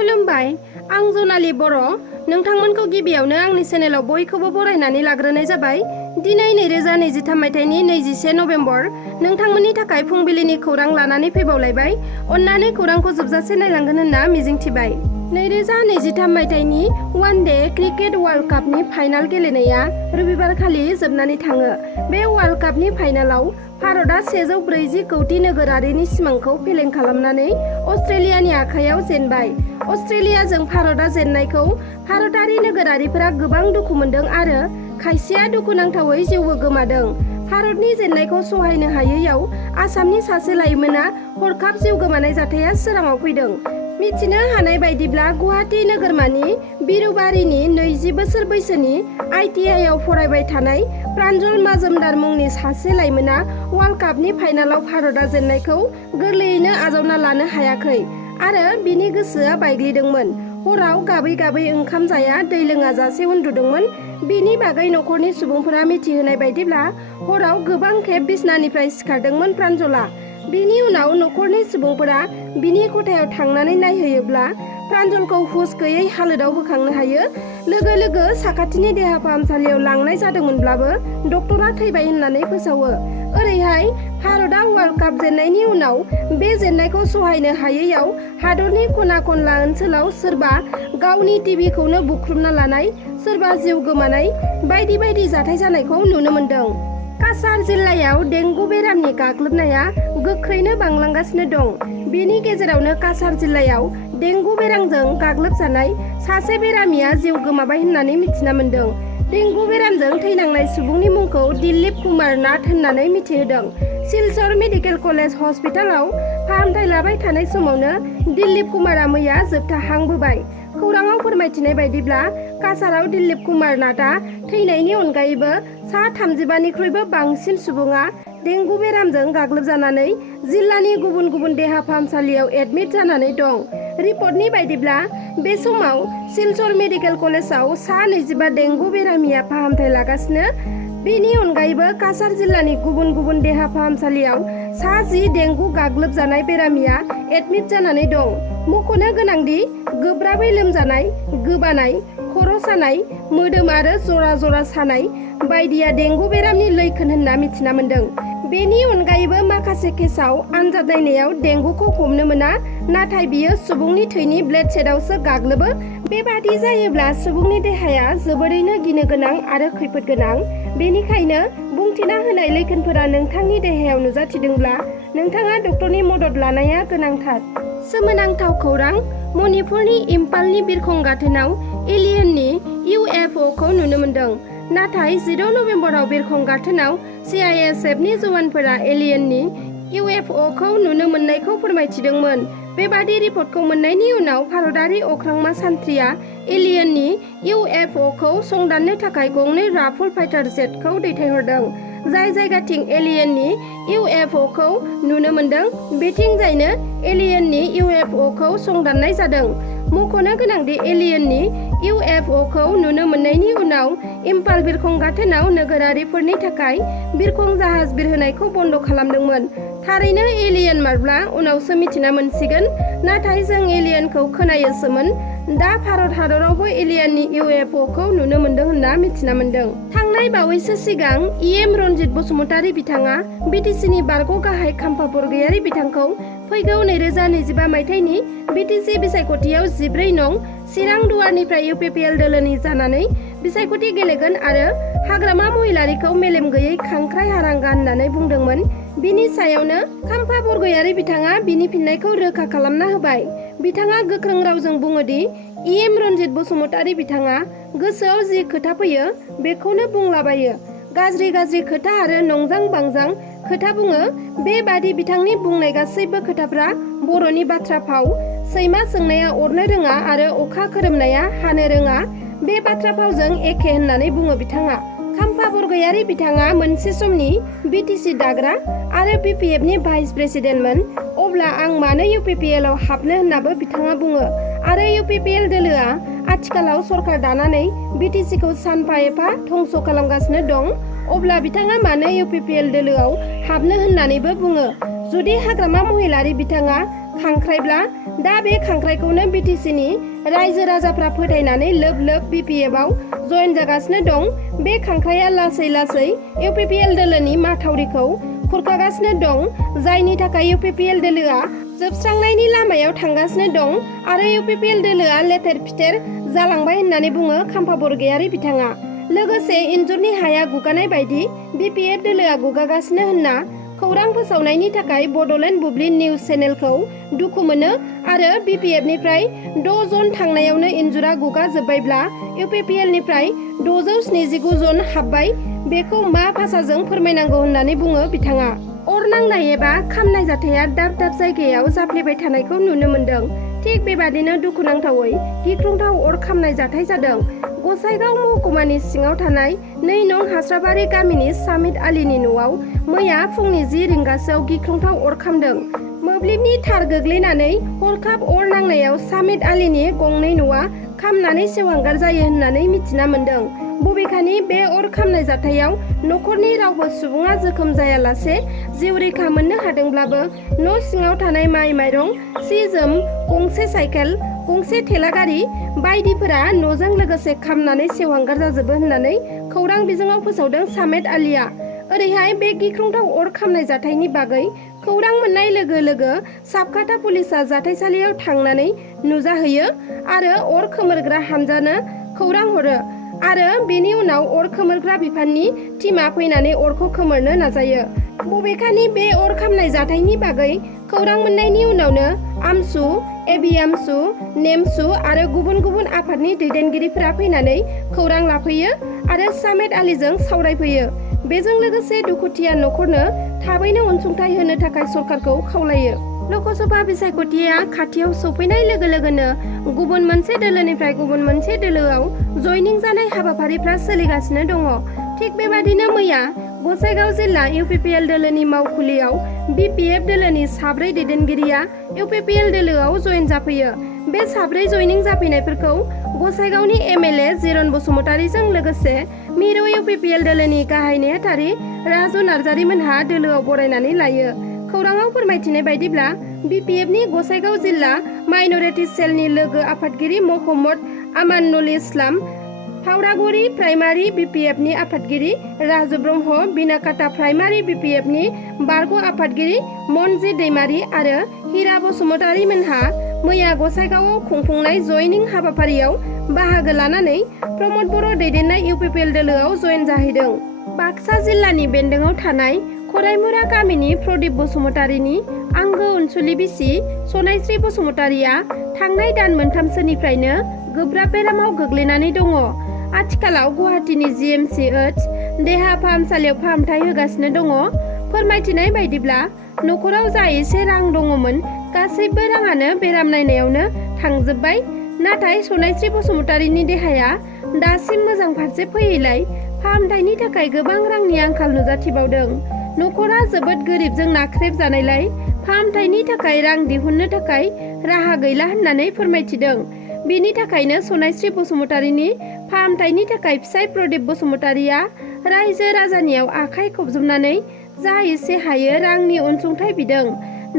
खुलुमबाय, आं जनालि बर'। नोंथांमोनखौ गिबियावनो आंनि चेनेलाव बयखौबो बरायनानै लाग्रोनाय जाबाय। दिनै 2023 मायथाइनि 21 नभेम्बर। नोंथांमोननि थाखाय फुंबिलिनि खौरां लानानै फैबावलायबाय। अन्नानै खौरांखौ जोबजासे नायलांगोन होनना मिजिंथिबाय। 2023 मायथाइनि वान डे क्रिकेट वर्ल्ड कापनि फाइनाल गेलेनाया रबिबारखालि जोबनानै थाङो। बे वर्ल्ड कापनि फाइनालाव भारतआ 140 कौटि नोगोरारिनि सिमांखौ फेलें खालामनानै अस्ट्रेलियानि आखायाव जेनबाय। अस्ट्रेलियाजों भारतआ जेननायखौ भारतारि नोगोरारिफोरा गोबां दुखु मोनदों आरो खायसेया दुखुनांथावै जिउबो गोमादों। भारतनि जेननायखौ सहायनो हायैयाव आसामनि सासे लाइमोना हरखाब जिउ गोमानाय जाथाया सोराङाव फैदों। मिथिनो हानाय बायदिब्ला गुवाहाटी नोगोरमानि बिरुबारिनि 20 बोसोर बैसोनि ITI आव फरायबाय थानाय प्रान्जल माजमदार मुंनि सासे लाइमोना वर्ल्ड कापनि फाइनालाव भारतआ जेननायखौ गोरलैयैनो आजावना लानो हायाखै आरो बिनि गोसोआ बायग्लिदोंमोन। हराव गाबै गाबै ओंखाम जाया दै लोङा जासे उन्दुदोंमोन। बिनि बागै नखरनि सुबुंफोरा मिथिहोनाय बायदिब्ला हराव गोबां खेब बिसनानिफ्राय सिखारदोंमोन प्रान्जला। बिनि उनाव नखरनि सुबुंफोरा बिनि खथायाव थांनानै नायहैयोब्ला प्रान्जलखौ हुस गैयै हालोदाव बोखांनो हायो। लोगो लोगो साखाथिनि देहा फाहामसालियाव लांनाय जादोंमोनब्लाबो डक्टरा थैबाय होननानै फोसावो। ओरैहाय भारतआ वर्ल्ड काप जेननायनि उनाव बे जेननायखौ सहायनो हायैयाव हादरनि खना खनला ओनसोलाव सोरबा गावनि टिभिखौनो बुख्रुबना लानाय, सोरबा जिउ गोमानाय बायदि बायदि जाथाय जानायखौ नुनो मोन्दों। काछार जिल्लायाव डेंगु बेरामनि गाग्लोबनाया गोख्रैनो बांलांगासिनो दं। बेनि गेजेरावनो काछार जिल्लायाव डेंगु बेरामजों गाग्लोबजानाय सासे बेरामिया जिउ गोमाबाय होननानै मिथिना मोन्दों। डेंगु बेरामजों थैनांनाय सुबुंनि मुंखौ दिलीप कुमार नाथ होननानै मिथिहोदों। सिलचर मेडिकेल कलेज हस्पिटालाव फाहामथाय लाबाय थानाय समावनो दिलीप कुमारा मैया जोबथा हां बोबाय। खौराङाव फोरमायथिनाय बायदिब्ला काछाराव दिलीप कुमार नाथआ थैनायनि अनगायैबो सा 35निख्रुइबो बांसिन सुबुङा डेंगु बेरामजों गाग्लोबजानानै जिल्लानि गुबुन गुबुन देहा फाहामसालियाव एडमिट जानानै दं। रिपर्टनि बायदिब्ला बे समाव सिलचर मेडिकेल कलेजाव सा 25 डेंगु बेरामिया फाहामथाय लागासिनो। बेनि अनगायैबो काछार जिल्लानि गुबुन गुबुन देहा फाहामसालियाव सा 10 डेंगु गाग्लोबजानाय बेरामिया एडमिट जानानै दं। मख'नो गोनांदि गोब्राबै लोमजानाय, गोबानाय, खर' सानाय, मोदोम आरो जरा जरा सानाय बायदिया डेंगु बेरामनि लैखोन होनना मिथिना मोन्दों। बेनि अनगायैबो माखासे केसाव आनजाद नायनायाव डेंगुखौ हमनो मोना, नाथाय बियो सुबुंनि थैनि ब्लेड सेटआवसो गाग्लोबो। बेबादि जायोब्ला सुबुंनि देहाया जोबोरैनो गिनो गोनां आरो खैफोद गोनां। बेनिखायनो बुंथिना होनाय लैखोनफोरा नोंथांनि देहायाव नुजाथिदोंब्ला नोंथाङा डक्टरनि मदद लानाया गोनांथार। सोमोनांथाव खौरां, मणिपुरनि इम्फालनि बिरखं गाथोनाव एलियननि UFOखौ नुनो मोन्दों। नाथाय 14 नभेम्बराव बिरखं गाथोनाव CISFनि जवानफोरा एलियननि UFOखौ नुनो मोननायखौ फोरमायथिदोंमोन। बेबादि रिपर्टखौ मोननायनि उनाव भारतारि अख्रांमा सान्थ्रिया एलियननि UFOखौ संदाननो थाखाय गंनै राफेल फाइटार जेटखौ दैथायहरदों। जाय जायगाथिं एलियननि UFOखौ नुनो मोन्दों बेथिंजायनो एलियननि UFOखौ संदाननाय जादों। मख'नो गोनांदि एलियननि UFOखौ नुनो मोननायनि उनाव इम्फाल बिरखं गाथोनाव नोगोरारिफोरनि थाखाय बिरखं जाहाज बिरहोनायखौ बन्द' खालामदोंमोन। थारैनो एलियन मारब्ला उनावसो मिथिना मोनसिगोन, नाथाय जों एलियनखौ खोनायोसोमोन। दा भारत हादरावबो एलियननि UFOखौ नुनो मोन्दों होनना मिथिना मोन्दों। थांनाय बावैसो सिगां EM रनजित बसुमतारी बिथाङा BTCनि बारग' गाहाय खाम्फा बरगयारी बिथांखौ फैगौ 2025 मायथाइनि BTC बिसायख'थियाव 14 नं चिरां दुवारनिफ्राय UPPL दोलोनि जानानै बिसायख'थि गेलेगोन आरो हाग्रामा महिलारिखौ मेलेम गैयै खांख्राइ हारांगा होननानै बुंदोंमोन। बिनि सायावनो खाम्फा बरगयारी बिथाङा बिनि फिननायखौ रोखा खालामना होबाय। बिथाङा गोख्रों रावजों बुङोदि EM रनजित बसुमतारी बिथाङा गोसोआव जि खोथा फैयो बेखौनो बुंलाबायो। गाज्रि गाज्रि खोथा आरो नंजां बांजां खोथा बुङो। बेबादि बिथांनि बुंनाय गासैबो खोथाफ्रा बर'नि बाथ्रा फाव। सैमा सोंनाया अरनो रोङा आरो अखा खोरोमनाया हानो रोङा, बे बाथ्रा फावजों एखे होननानै बुङो बिथाङा। खाम्फा बरगयारी बिथाङा मोनसे समनि BTC दाग्रा आरो BPFनि भाइस प्रेसिडेन्टमोन। अब्ला आं मानो UPPL आव हाबनो होननाबो बिथाङा बुङो आरो UPPL दोलोआ आथिखालाव सरकार दानानै BTCखौ सानफा एफा धंस खालामगासिनो दं। अब्ला बिथाङा मानो UPPL दोलोआव हाबनो होननानैबो बुङो। जुदि हाग्रामा महिलारि बिथाङा खांख्राइब्ला दा बे खांख्राइखौनो BTCनि रायजो राजाफ्रा फोथायनानै लोब लोब BPFआव जयेन जागासिनो दं। बे खांख्राइया लासै लासै UPPL दोलोनि माथावरिखौ खुरखागासिनो दं, जायनि थाखाय UPPL दोलोआ जोबस्रांनायनि लामायाव थांगासिनो दं आरो UPPL दोलोआ लेथेर फिथेर जालांबाय होननानै बुङो खाम्फा बरगयारि बिथाङा। लोगोसे इन्जुरनि हाया गुगानाय बायदि BPF दोलोआ गुगागासिनो होनना खौरां फोसावनायनि थाखाय बड'लेण्ड बुब्लि निउज चेनेलखौ दुखु मोनो आरो BPFनिफ्राय 6 जन थांनायावनो इन्जुरा गुगाजोब्बायब्ला UPPLनिफ्राय 679 जन हाबबाय, बेखौ मा भाषाजों फोरमायनांगौ होननानै बुङो बिथाङा। अर नांनाय एबा खामनाय जाथाया दाब दाब जायगायाव जाफ्लेबाय थानायखौ नुनो मोन्दों। थिग बेबादिनो दुखुनांथावै गिख्रंथाव अर खामनाय जाथाय जादों। गसाइगाव महकुमानि सिङाव थानाय 2 नं हास्राबारि गामिनि सामिद आलीनि न'आव मैया फुंनि 10 रिंगासोआव गिख्रंथाव अर खामदों। मोब्लिबनि थार गोग्लैनानै हरखाब अर नांनायाव सामिद आलीनि गंनै न'आ खामनानै सेवहांगार जायो होननानै मिथिना मोन्दों। बबेखानि बे अर खामनाय जाथायाव न'खरनि रावबो सुबुङा जोखोम जायालासे जिउ रैखा मोननो हादोंब्लाबो न' सिङाव थानाय माइ माइरं, सि जोम, गंसे साइकेल, गंसे थेला गारि बायदिफोरा न'जों लोगोसे खामनानै सेवहांगार जाजोबो होननानै खौरां बिजोङाव फोसावदों सामिद आलीया। ओरैहाय बे गिख्रंथाव अर खामनाय जाथायनि बागै खौरां मोननाय लोगो लोगो साबकाथा पुलिसा जाथायसालियाव थांनानै नुजाहैयो आरो अर खोमोरग्रा हानजानो खौरां हरो आरो बेनि उनाव अर खोमोरग्रा बिफाननि टीमा फैनानै अरखौ खोमोरनो नाजायो। बबेखानि बे अर खामनाय जाथायनि बागै खौरां मोननायनि उनावनो आमसु, एबिएमसु, नेमसु आरो गुबुन गुबुन आफादनि दैदेनगिरिफोरा फैनानै खौरां लाफैयो आरो सामिद आलीजों सावरायफैयो। बेजों लोगोसे दुखुथिया न'खरनो थाबैनो अनसुंथाइ होनो थाखाय सरकारखौ खावलायो। लकसभा बिसायख'थिया खाथियाव सौफैनाय लोगो लोगोनो गुबुन मोनसे दोलोनिफ्राय गुबुन मोनसे दोलोआव जयनिं जानाय हाबाफारिफ्रा सोलिगासिनो दङ। थिग बेबादिनो मैया गसाइगाव जिल्ला UPPL दोलोनि मावखुलियाव BPF दोलोनि 4 दैदेनगिरिया UPPL दोलोआव जयेन जाफैयो। बे 4 जयनिं जाफैनायफोरखौ गसाइगावनि MLA जिरन बसुमतारीजों लोगोसे मिरु UPPL दोलोनि गाहाय नेहाथारि राजु नार्जारी मोनहा दोलोआव बरायनानै लायो। खौराङाव फोरमायथिनाय बायदिब्ला BPFनि गसाइगाव जिल्ला माइनरिटि सेलनि लोगो आफादगिरि महम्मद आमानुल इस्लाम, फावरागुरि प्राइमारि BPFनि आफादगिरि राजु ब्रह्म, बिनाकाटा प्राइमारि BPFनि बारग' आफादगिरि मनजित दैमारि आरो हिरा बसुमतारी मोनहा मैया गसाइगावआव खुंफुंनाय जयनिं हाबाफारियाव बाहागो लानानै प्रमद बर' दैदेननाय UPPL दोलोआव जयेन जाहैदों। बाक्सा जिल्लानि बेन्दोङाव थानाय खरायमुरा गामिनि प्रदीप बसुमतारीनि आंगो अनसुलि बिसि सनायस्रि बसुमतारीया थांनाय दान मोनथामसोनिफ्रायनो गोब्राब बेरामाव गोग्लैनानै दङ। आथिखालाव गुवाहाटीनि GMCH देहा फाहामसालियाव फाहामथाय होगासिनो दङ। फोरमायथिनाय बायदिब्ला न'खराव जा एसे रां दङमोन गासैबो राङानो बेराम नायनायावनो थांजोब्बाय। नाथाय सनायस्रि बसुमतारीनि देहाया दासिम मोजां फारसे फैयैलाय फाहामथायनि थाखाय गोबां रांनि आंखाल नुजाथिबावदों। न'खरा जोबोद गोरिबजों नाख्रेब जानायलाय फाहामथायनि थाखाय रां दिहुननो थाखाय राहा गैला होननानै फोरमायथिदों। बेनि थाखायनो सनायस्रि बसुमतारीनि फाहामथायनि थाखाय फिसाय प्रदीप बसुमतारीया रायजो राजानियाव आखाइ खबजबनानै जा एसे हायो रांनि अनसुंथाइ बिदों।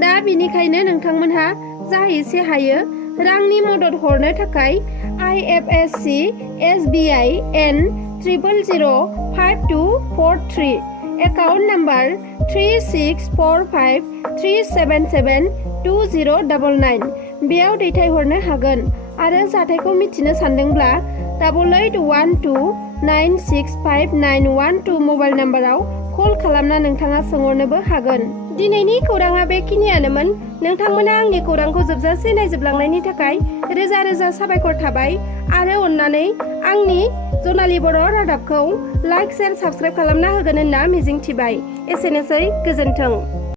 दा बेनिखायनो नोंथांमोनहा जा एसे हायो रांनि मदद हरनो थाखाय IFSC SBI N 0005243 account number 3645377209 बेयाव दैथायहरनो हागोन आरो जाथायखौ मिथिनो सानदोंब्ला 8812965912 मबाइल नाम्बाराव कल खालामना नोंथाङा सोंहरनोबो हागोन। दिनैनि खौराङा बेखिनियानोमोन। नोंथांमोना आंनि खौरांखौ जोबजासे नायजोबलांनायनि थाखाय रोजा रोजा साबायखर थाबाय आरो अननानै आंनि जनालि बर' रादाबखौ लाइक, शेयार, साबस्क्राइब खालामना होगोन होनना मिजिंथिबाय। एसेनोसै, गोजोन्थों।